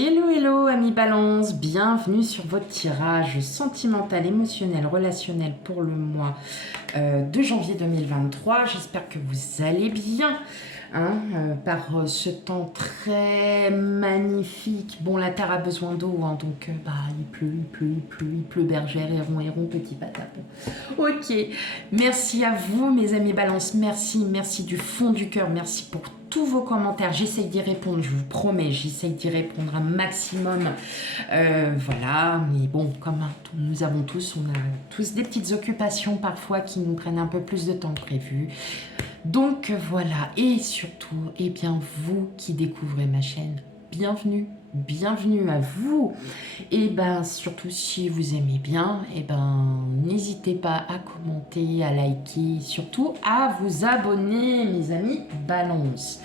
Hello, hello, amis Balance, bienvenue sur votre tirage sentimental, émotionnel, relationnel pour le mois de janvier 2023. J'espère que vous allez bien par ce temps très magnifique. Bon, la terre a besoin d'eau, donc il pleut, bergère, héron, petit patapon. Ok, merci à vous mes amis Balance, merci du fond du cœur, merci pour tous vos commentaires, j'essaye d'y répondre, je vous promets, j'essaye d'y répondre un maximum, voilà, mais bon, comme nous avons tous, on a tous des petites occupations parfois qui nous prennent un peu plus de temps que prévu, donc voilà, et surtout, eh bien vous qui découvrez ma chaîne, bienvenue à vous, et ben surtout si vous aimez bien, et ben n'hésitez pas à commenter, à liker, surtout à vous abonner mes amis Balance.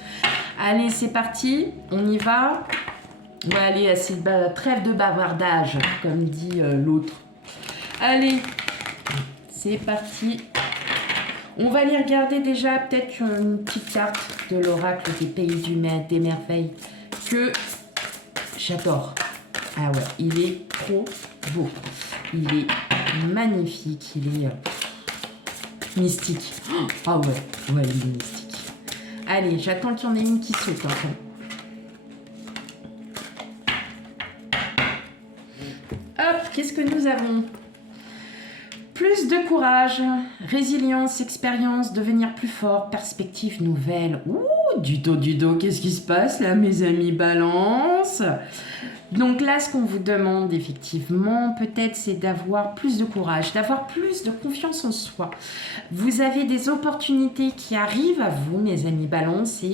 Allez c'est parti, on y va. Ouais, allez, assez de trêve de bavardage comme dit l'autre. Allez, c'est parti. On va aller regarder déjà peut-être une petite carte de l'oracle des pays des merveilles que j'adore. Ah ouais, il est trop beau. Il est magnifique. Il est mystique. Ah ouais, il est mystique. Allez, j'attends qu'il y en ait une qui saute. Hop, qu'est-ce que nous avons? Plus de courage, résilience, expérience, devenir plus fort, perspective nouvelle. Ouh, du dos, qu'est-ce qui se passe là, mes amis Balance? Donc là, ce qu'on vous demande effectivement, peut-être, c'est d'avoir plus de courage, d'avoir plus de confiance en soi. Vous avez des opportunités qui arrivent à vous, mes amis Balance, et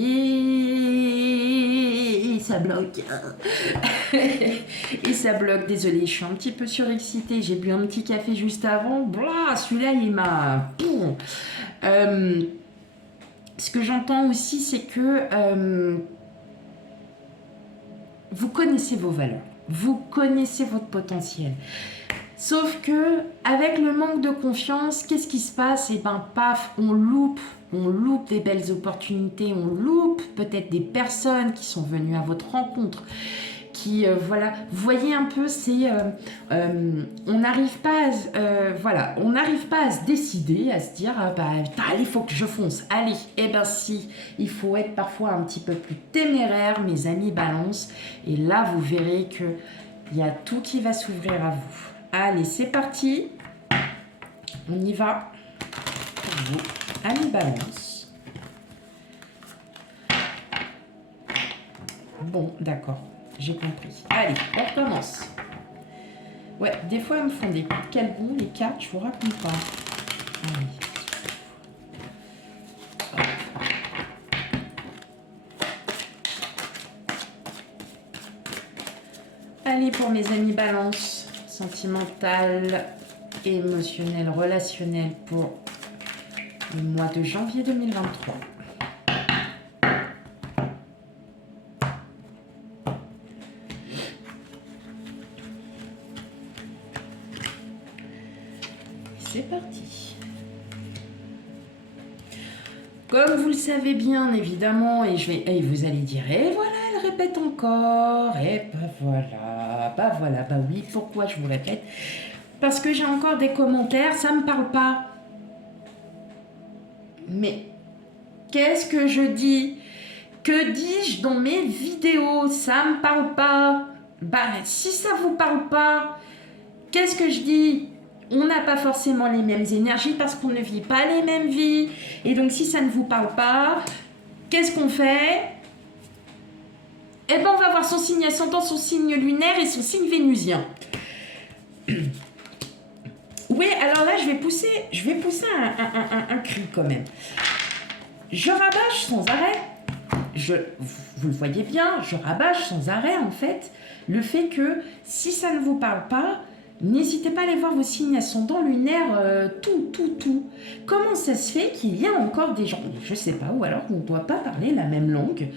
ça bloque. Et ça bloque, désolée, je suis un petit peu surexcitée, j'ai bu un petit café juste avant, blah, celui-là il m'a... ce que j'entends aussi, c'est que vous connaissez vos valeurs, vous connaissez votre potentiel. Sauf que avec le manque de confiance, qu'est-ce qui se passe? Et ben paf, on loupe des belles opportunités, on loupe peut-être des personnes qui sont venues à votre rencontre. Qui, voilà, vous voyez un peu, c'est, on n'arrive pas, on n'arrive pas à se décider, à se dire, allez, il faut que je fonce, allez, et ben si, il faut être parfois un petit peu plus téméraire, mes amis Balance, et là, vous verrez que il y a tout qui va s'ouvrir à vous. Allez, c'est parti, on y va, pour vous, amis Balance. Bon, d'accord. J'ai compris. Allez, on recommence. Ouais, des fois, elles me font des coups de calbon, les cartes, je vous raconte pas. Allez, pour mes amis Balance, sentimental, émotionnel, relationnel pour le mois de janvier 2023. C'est parti. Comme vous le savez bien évidemment, et vous allez dire, et voilà, elle répète encore, et voilà, oui, pourquoi je vous répète? Parce que j'ai encore des commentaires, ça me parle pas. Mais qu'est-ce que je dis? Que dis-je dans mes vidéos? Ça me parle pas. Si ça vous parle pas, qu'est-ce que je dis? On n'a pas forcément les mêmes énergies parce qu'on ne vit pas les mêmes vies. Et donc, si ça ne vous parle pas, qu'est-ce qu'on fait? Eh bien, on va voir son signe ascendant, son signe lunaire et son signe vénusien. Oui, alors là, je vais pousser un cri quand même. Je rabâche sans arrêt. Vous le voyez bien, je rabâche sans arrêt, en fait, le fait que si ça ne vous parle pas, n'hésitez pas à aller voir vos signes ascendants, lunaires, tout. Comment ça se fait qu'il y a encore des gens, je sais pas, ou alors on ne doit pas parler la même langue.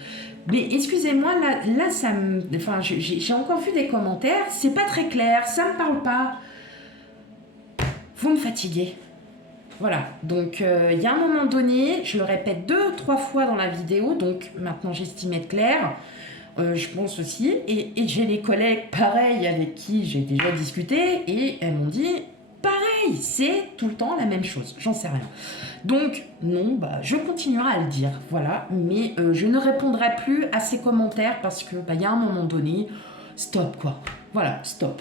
Mais excusez-moi, là j'ai encore vu des commentaires, c'est pas très clair, ça me parle pas. Vous me fatiguez. Voilà, donc il y a un moment donné, je le répète 2-3 fois dans la vidéo, donc maintenant j'estime être clair. Je pense aussi, et j'ai les collègues pareils avec qui j'ai déjà discuté, et elles m'ont dit, pareil, c'est tout le temps la même chose, j'en sais rien. Donc, non, bah, je continuerai à le dire, voilà, mais je ne répondrai plus à ces commentaires parce que, bah, y a un moment donné, stop, quoi. Voilà, stop.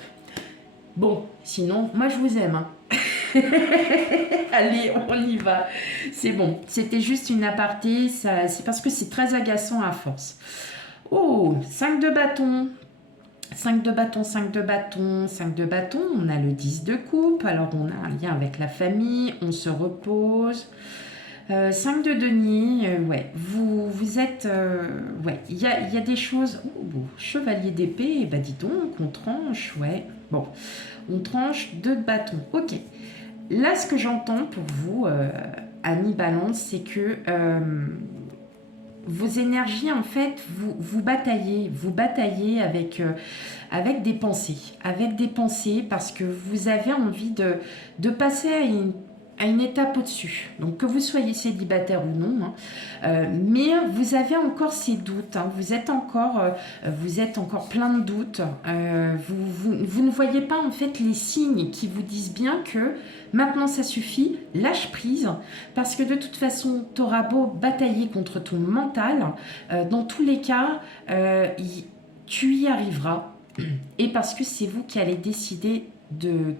Bon, sinon, moi, je vous aime, hein. Allez, on y va. C'est bon, c'était juste une aparté, c'est parce que c'est très agaçant à force. Oh, 5 de bâton. 5 de bâton, 5 de bâton, 5 de bâton. On a le 10 de coupe. Alors, on a un lien avec la famille. On se repose. 5 de denier. Ouais, vous êtes... ouais, il y a des choses... Oh, chevalier d'épée. Bah, dis donc, on tranche. Ouais, bon. On tranche 2 de bâton. Ok. Là, ce que j'entends pour vous, amis balance, c'est que vos énergies, en fait, vous bataillez avec des pensées, parce que vous avez envie de passer à une étape au-dessus. Donc, que vous soyez célibataire ou non, hein, mais vous avez encore ces doutes, hein, vous êtes encore plein de doutes. Vous ne voyez pas, en fait, les signes qui vous disent bien que maintenant ça suffit, lâche prise, parce que de toute façon, t'auras beau batailler contre ton mental, dans tous les cas, tu y arriveras. Et parce que c'est vous qui allez décider de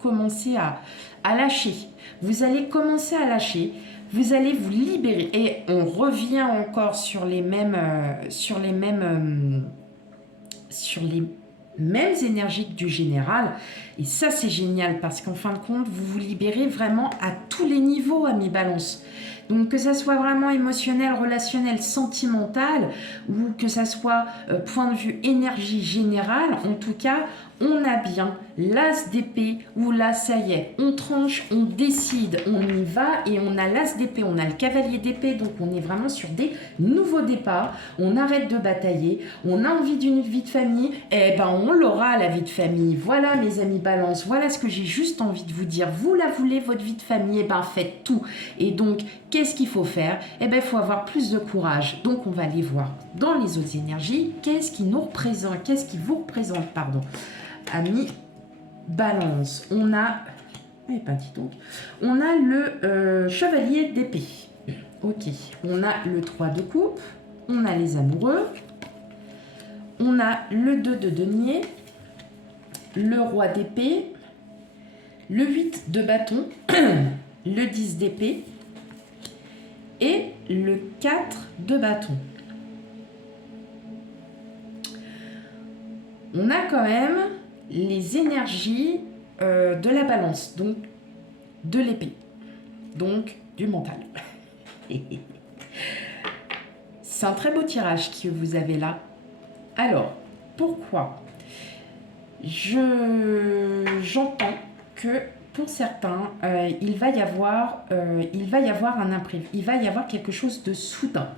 commencer à lâcher. Vous allez commencer à lâcher, vous allez vous libérer. Et on revient encore sur les mêmes énergies que du général. Et ça, c'est génial parce qu'en fin de compte, vous vous libérez vraiment à tous les niveaux, amis balance. Donc que ça soit vraiment émotionnel, relationnel, sentimental, ou que ça soit point de vue énergie générale, en tout cas, on a bien l'as d'épée, où là, ça y est, on tranche, on décide, on y va, et on a l'as d'épée, on a le cavalier d'épée, donc on est vraiment sur des nouveaux départs, on arrête de batailler, on a envie d'une vie de famille, et ben on l'aura, la vie de famille. Voilà, mes amis balance, voilà ce que j'ai juste envie de vous dire. Vous la voulez, votre vie de famille, et ben faites tout. Et donc, qu'est-ce qu'il faut faire? Eh bien, il faut avoir plus de courage. Donc, on va aller voir dans les autres énergies, qu'est-ce qui vous représente, pardon. Amis balance, on a... Eh ben, dis donc. On a le chevalier d'épée. Ok. On a le 3 de coupe. On a les amoureux. On a le 2 de denier. Le roi d'épée. Le 8 de bâton. Le 10 d'épée. Et le 4 de bâton. On a quand même les énergies de la balance, donc de l'épée, donc du mental. C'est un très beau tirage que vous avez là. Alors, pourquoi? J'entends que pour certains, il va y avoir un imprévu, il va y avoir quelque chose de soudain.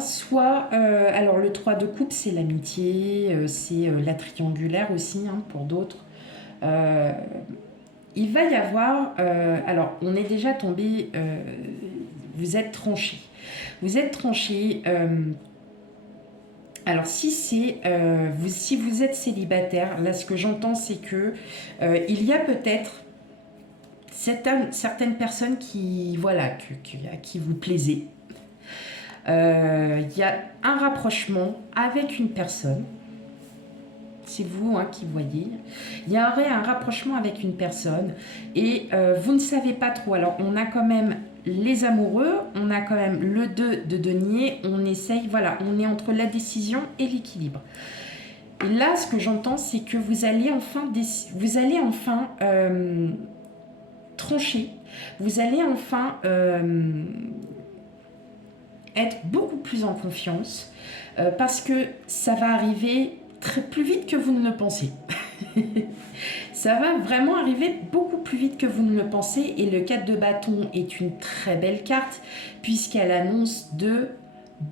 Soit, alors le 3 de coupe, c'est l'amitié, c'est la triangulaire aussi, hein, pour d'autres. Il va y avoir, alors on est déjà tombé, vous êtes tranché. Alors si vous êtes célibataire, là ce que j'entends c'est que il y a peut-être certaines personnes qui, voilà, qui vous plaisez. Il y a un rapprochement avec une personne. C'est vous, hein, qui voyez. Il y aurait un rapprochement avec une personne et vous ne savez pas trop. Alors, on a quand même les amoureux, on a quand même le 2 de denier. On essaye, voilà, on est entre la décision et l'équilibre. Et là, ce que j'entends, c'est que vous allez enfin trancher. Vous allez enfin être beaucoup plus en confiance parce que ça va arriver plus vite que vous ne le pensez. Ça va vraiment arriver beaucoup plus vite que vous ne le pensez et le 4 de bâton est une très belle carte puisqu'elle annonce de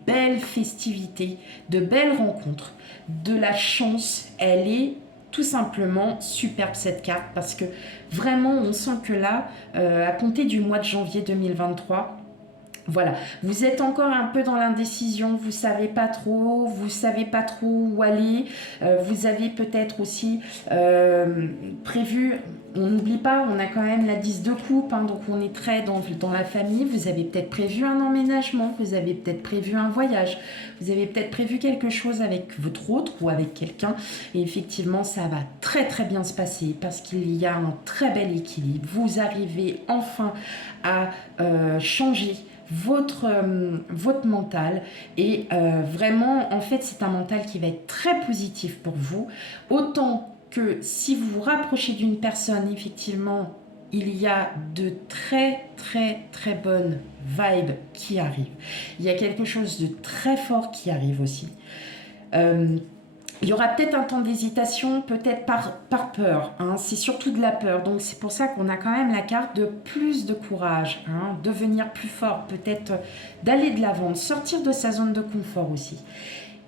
belles festivités, de belles rencontres, de la chance. Elle est tout simplement superbe cette carte parce que vraiment on sent que là, à compter du mois de janvier 2023, Voilà, vous êtes encore un peu dans l'indécision, vous savez pas trop où aller. Vous avez peut-être aussi prévu, on n'oublie pas, on a quand même la 10 de coupe, hein, donc on est très dans la famille. Vous avez peut-être prévu un emménagement, vous avez peut-être prévu un voyage, vous avez peut-être prévu quelque chose avec votre autre ou avec quelqu'un. Et effectivement, ça va très très bien se passer parce qu'il y a un très bel équilibre. Vous arrivez enfin à changer votre mental et vraiment en fait c'est un mental qui va être très positif pour vous, autant que si vous vous rapprochez d'une personne, effectivement il y a de très très très bonnes vibes qui arrivent, il y a quelque chose de très fort qui arrive aussi. Il y aura peut-être un temps d'hésitation, peut-être par peur, hein. C'est surtout de la peur, donc c'est pour ça qu'on a quand même la carte de plus de courage, hein, devenir plus fort, peut-être d'aller de l'avant, sortir de sa zone de confort aussi.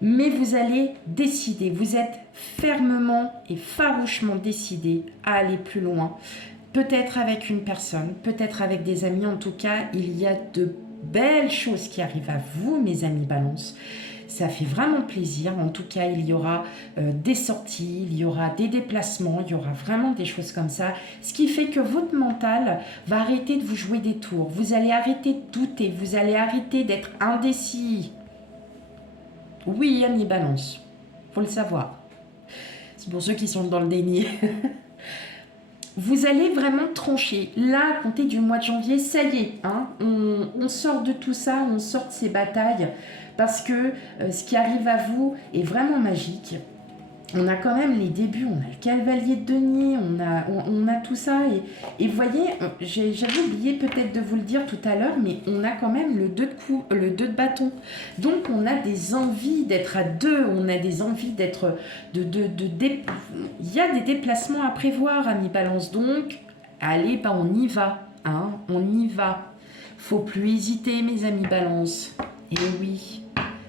Mais vous allez décider, vous êtes fermement et farouchement décidé à aller plus loin, peut-être avec une personne, peut-être avec des amis, en tout cas il y a de belles choses qui arrivent à vous mes amis Balance. Ça fait vraiment plaisir. En tout cas, il y aura des sorties, il y aura des déplacements, il y aura vraiment des choses comme ça. Ce qui fait que votre mental va arrêter de vous jouer des tours. Vous allez arrêter de douter, vous allez arrêter d'être indécis. Oui, amis Balance, faut le savoir. C'est pour ceux qui sont dans le déni. Vous allez vraiment trancher. Là, à compter du mois de janvier, ça y est, hein, on sort de tout ça, on sort de ces batailles, parce que ce qui arrive à vous est vraiment magique. On a quand même les débuts, on a le cavalier de denier, on a tout ça. Et vous voyez, j'avais oublié peut-être de vous le dire tout à l'heure, mais on a quand même le 2 de bâton. Donc on a des envies d'être à deux, on a des envies d'être... Il y a des déplacements à prévoir, amis Balance. Donc, allez, bah on y va, hein, on y va. Faut plus hésiter, mes amis Balance. Et oui,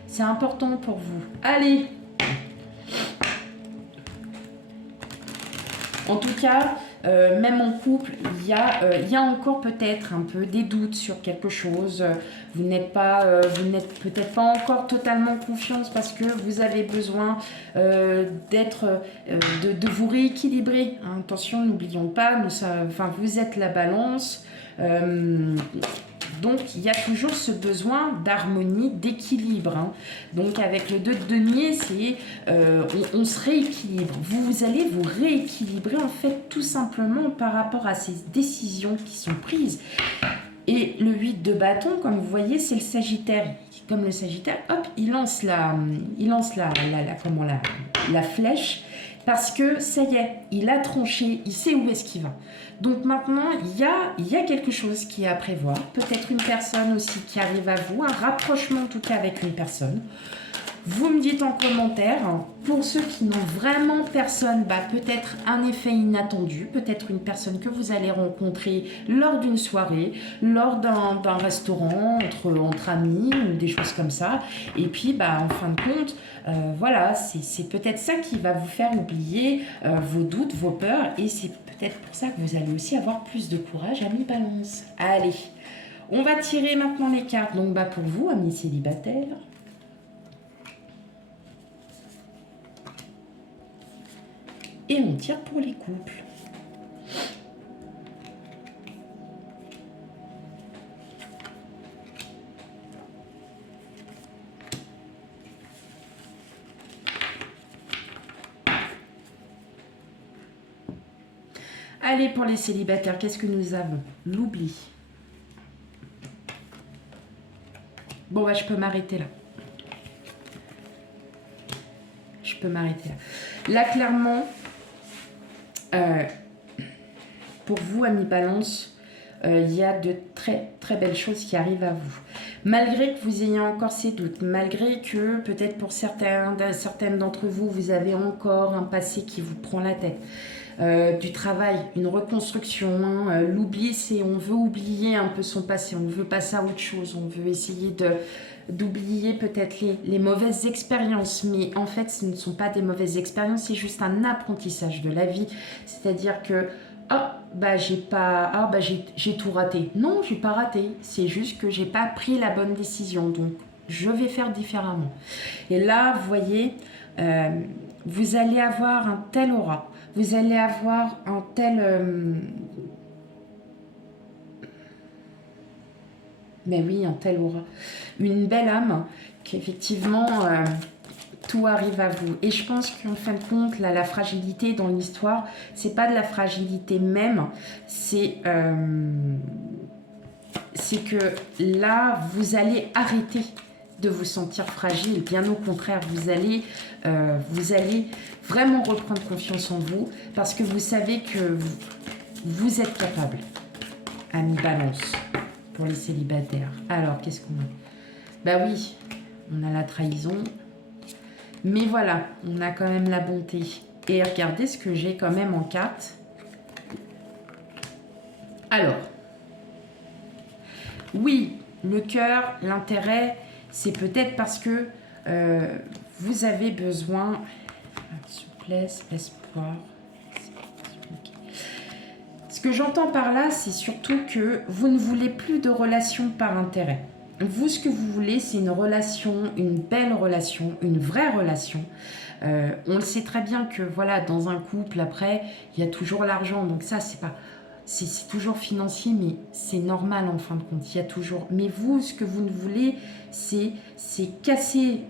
c'est important pour vous. Allez! En tout cas, même en couple, il y a encore peut-être un peu des doutes sur quelque chose. Vous n'êtes peut-être pas encore totalement confiance parce que vous avez besoin de vous rééquilibrer. Hein, attention, n'oublions pas, vous êtes la Balance. Donc, il y a toujours ce besoin d'harmonie, d'équilibre. Hein. Donc, avec le 2 de denier, on se rééquilibre. Vous allez vous rééquilibrer, en fait, tout simplement par rapport à ces décisions qui sont prises. Et le 8 de bâton, comme vous voyez, c'est le Sagittaire. Comme le Sagittaire, hop, il lance la flèche. Parce que ça y est, il a tranché, il sait où est-ce qu'il va. Donc maintenant, il y a quelque chose qui est à prévoir. Peut-être une personne aussi qui arrive à vous, un rapprochement en tout cas avec une personne. Vous me dites en commentaire, pour ceux qui n'ont vraiment personne, peut-être un effet inattendu, peut-être une personne que vous allez rencontrer lors d'une soirée, lors d'un restaurant, entre amis ou des choses comme ça. Et puis, en fin de compte, voilà, c'est peut-être ça qui va vous faire oublier vos doutes, vos peurs. Et c'est peut-être pour ça que vous allez aussi avoir plus de courage, amis Balance. Allez, on va tirer maintenant les cartes. Donc, pour vous, amis célibataires. Et on tire pour les couples. Allez, pour les célibataires, qu'est-ce que nous avons? L'oubli. Bon, je peux m'arrêter là. Je peux m'arrêter là. Là, clairement... pour vous, amis Balance, il y a de très très belles choses qui arrivent à vous. Malgré que vous ayez encore ces doutes, malgré que peut-être pour certaines d'entre vous, vous avez encore un passé qui vous prend la tête, du travail, une reconstruction, hein, l'oubli, c'est on veut oublier un peu son passé, on veut passer à autre chose, on veut essayer d'oublier peut-être les mauvaises expériences, mais en fait ce ne sont pas des mauvaises expériences, c'est juste un apprentissage de la vie, c'est-à-dire que Ah, bah j'ai tout raté. Non, j'ai pas raté. C'est juste que j'ai pas pris la bonne décision. Donc, je vais faire différemment. Et là, vous voyez, vous allez avoir un tel aura. Vous allez avoir un tel... mais oui, un tel aura. Une belle âme qu'effectivement... tout arrive à vous. Et je pense qu'en fin de compte, là, la fragilité dans l'histoire, c'est pas de la fragilité même, c'est que là, vous allez arrêter de vous sentir fragile. Bien au contraire, vous allez vraiment reprendre confiance en vous parce que vous savez que vous êtes capable. Ami Balance, pour les célibataires. Alors, qu'est-ce qu'on a? Bah oui, on a la trahison. Mais voilà, on a quand même la bonté. Et regardez ce que j'ai quand même en carte. Alors, oui, le cœur, l'intérêt, c'est peut-être parce que vous avez besoin... Souplesse, espoir... Ce que j'entends par là, c'est surtout que vous ne voulez plus de relation par intérêt. Vous, ce que vous voulez, c'est une relation, une belle relation, une vraie relation. On le sait très bien que voilà, dans un couple, après, il y a toujours l'argent. Donc ça, c'est pas, c'est toujours financier, mais c'est normal en fin de compte. Il y a toujours. Mais vous, ce que vous ne voulez, c'est casser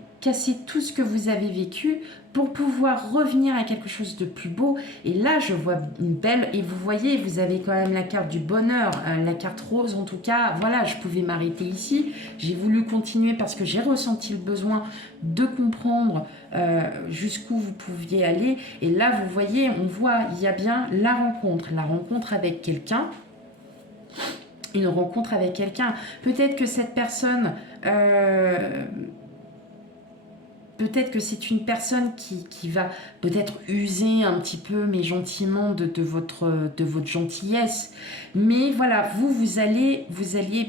tout ce que vous avez vécu pour pouvoir revenir à quelque chose de plus beau. Et là, je vois une belle... Et vous voyez, vous avez quand même la carte du bonheur, la carte rose en tout cas. Voilà, je pouvais m'arrêter ici. J'ai voulu continuer parce que j'ai ressenti le besoin de comprendre jusqu'où vous pouviez aller. Et là, vous voyez, on voit, il y a bien la rencontre avec quelqu'un. Une rencontre avec quelqu'un. Peut-être que cette personne... peut-être que c'est une personne qui va peut-être user un petit peu, mais gentiment, de votre gentillesse. Mais voilà, vous alliez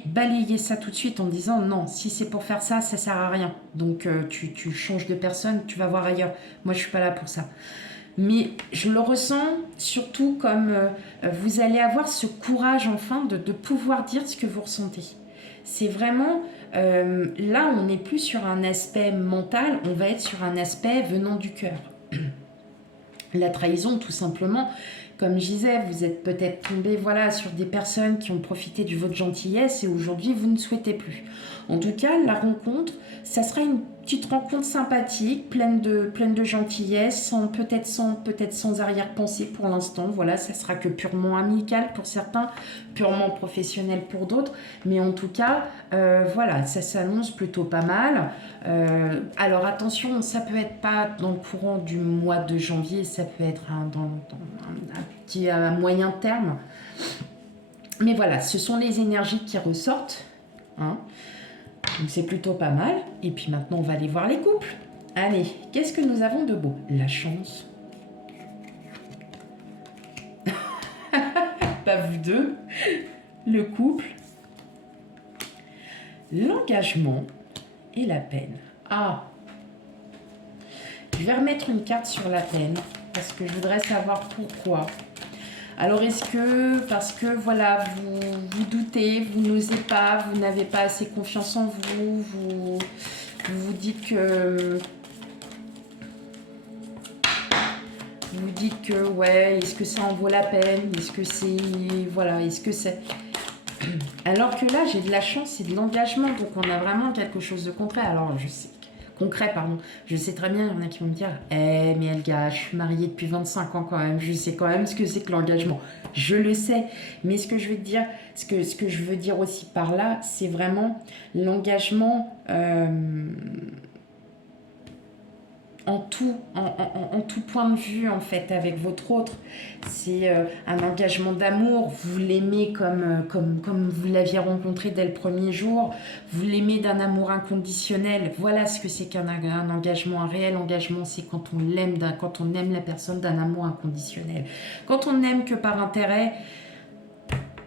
balayer ça tout de suite en disant non, si c'est pour faire ça, ça sert à rien. Donc tu changes de personne, tu vas voir ailleurs. Moi, je suis pas là pour ça. Mais je le ressens surtout comme vous allez avoir ce courage enfin de pouvoir dire ce que vous ressentez. C'est vraiment... là, on n'est plus sur un aspect mental, on va être sur un aspect venant du cœur. La trahison, tout simplement, comme je disais, vous êtes peut-être tombé voilà, sur des personnes qui ont profité de votre gentillesse et aujourd'hui, vous ne souhaitez plus. En tout cas, la rencontre, ça sera une petite rencontre sympathique, pleine de gentillesse, peut-être sans arrière-pensée pour l'instant. Voilà, ça sera que purement amical pour certains, purement professionnel pour d'autres. Mais en tout cas, voilà, ça s'annonce plutôt pas mal. Alors attention, ça peut être pas dans le courant du mois de janvier, ça peut être dans un petit à moyen terme. Mais voilà, ce sont les énergies qui ressortent. Hein. Donc c'est plutôt pas mal. Et puis maintenant, on va aller voir les couples. Allez, qu'est-ce que nous avons de beau? La chance. Pas vous deux. Le couple. L'engagement et la peine. Ah. Je vais remettre une carte sur la peine parce que je voudrais savoir pourquoi. Alors, est-ce que, parce que, voilà, vous doutez, vous n'osez pas, vous n'avez pas assez confiance en vous, vous dites que... Vous dites que, ouais, est-ce que ça en vaut la peine? Est-ce que c'est... Voilà, est-ce que c'est... Alors que là, j'ai de la chance et de l'engagement, donc on a vraiment quelque chose de concret. Alors, je sais... Concret, pardon. Je sais très bien, il y en a qui vont me dire « Eh, mais Elga, je suis mariée depuis 25 ans quand même, je sais quand même ce que c'est que l'engagement. » Je le sais, mais ce que je veux dire, ce que je veux dire aussi par là, c'est vraiment l'engagement en tout point de vue, en fait, avec votre autre. C'est un engagement d'amour. Vous l'aimez comme vous l'aviez rencontré dès le premier jour. Vous l'aimez d'un amour inconditionnel. Voilà ce que c'est qu'un engagement. Un réel engagement, c'est quand on l'aime, quand on aime la personne d'un amour inconditionnel. Quand on n'aime que par intérêt,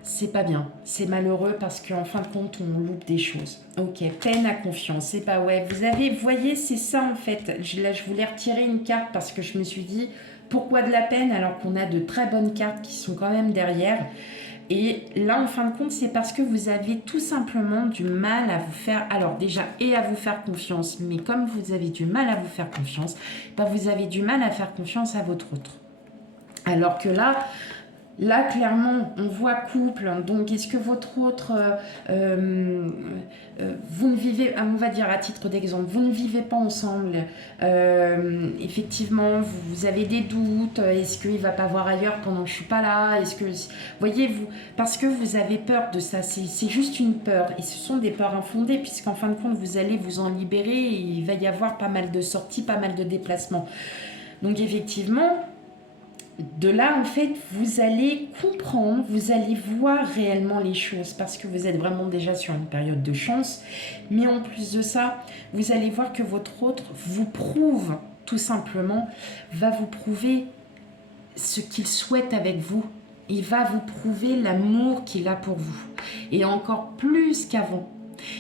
c'est pas bien, c'est malheureux parce qu'en fin de compte, on loupe des choses. Ok, peine à confiance, c'est pas ouais. Vous voyez, c'est ça en fait. Là, je voulais retirer une carte parce que je me suis dit, pourquoi de la peine alors qu'on a de très bonnes cartes qui sont quand même derrière. Et là, en fin de compte, c'est parce que vous avez tout simplement du mal à vous faire... Alors déjà, et à vous faire confiance, mais comme vous avez du mal à vous faire confiance, bah, vous avez du mal à faire confiance à votre autre. Alors que là, clairement, on voit couple. Donc, est-ce que votre autre, vous ne vivez, on va dire à titre d'exemple, vous ne vivez pas ensemble. Effectivement, vous avez des doutes. Est-ce qu'il ne va pas voir ailleurs pendant que je ne suis pas là? Voyez-vous, parce que vous avez peur de ça. C'est juste une peur. Et ce sont des peurs infondées, puisqu'en fin de compte, vous allez vous en libérer. Et il va y avoir pas mal de sorties, pas mal de déplacements. Donc, effectivement... De là, en fait, vous allez comprendre, vous allez voir réellement les choses parce que vous êtes vraiment déjà sur une période de chance. Mais en plus de ça, vous allez voir que votre autre vous prouve, tout simplement, va vous prouver ce qu'il souhaite avec vous. Il va vous prouver l'amour qu'il a pour vous. Et encore plus qu'avant.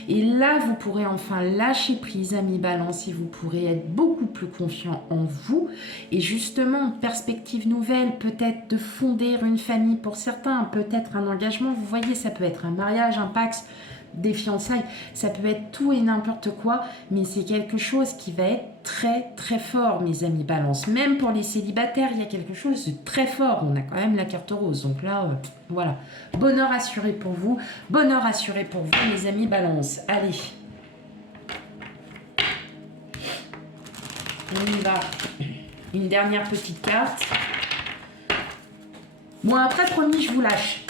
Et là, vous pourrez enfin lâcher prise, amis Balance, et vous pourrez être beaucoup plus confiant en vous. Et justement, perspective nouvelle, peut-être de fonder une famille pour certains, peut-être un engagement. Vous voyez, ça peut être un mariage, un pax, des fiançailles, ça peut être tout et n'importe quoi, mais c'est quelque chose qui va être très très fort, mes amis Balance. Même pour les célibataires, il y a quelque chose de très fort. On a quand même la carte rose, donc là, voilà. Bonheur assuré pour vous, bonheur assuré pour vous, mes amis Balance. Allez, on y va. Une dernière petite carte. Bon, après, promis, je vous lâche.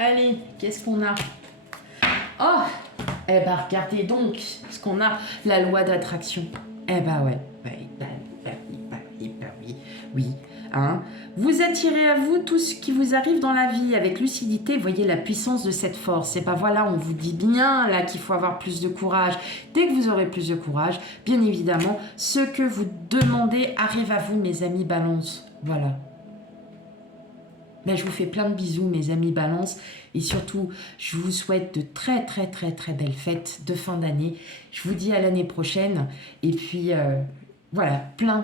Allez, qu'est-ce qu'on a? Oh, eh ben regardez donc ce qu'on a, la loi d'attraction. Eh ben ouais, oui, hein. Vous attirez à vous tout ce qui vous arrive dans la vie avec lucidité. Voyez la puissance de cette force. C'est pas voilà, on vous dit bien là qu'il faut avoir plus de courage. Dès que vous aurez plus de courage, bien évidemment, ce que vous demandez arrive à vous, mes amis Balance. Voilà. Ben, je vous fais plein de bisous, mes amis Balance. Et surtout, je vous souhaite de très, très, très, très belles fêtes de fin d'année. Je vous dis à l'année prochaine. Et puis, voilà,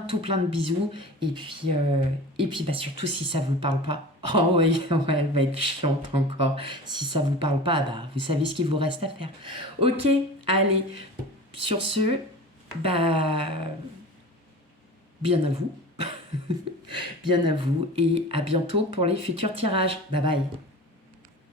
tout plein de bisous. Et puis bah, surtout, si ça ne vous parle pas. Oh oui, ouais, elle va être chiante encore. Si ça ne vous parle pas, bah, vous savez ce qu'il vous reste à faire. Ok, allez. Sur ce, bah, bien à vous. Bien à vous et à bientôt pour les futurs tirages. Bye bye.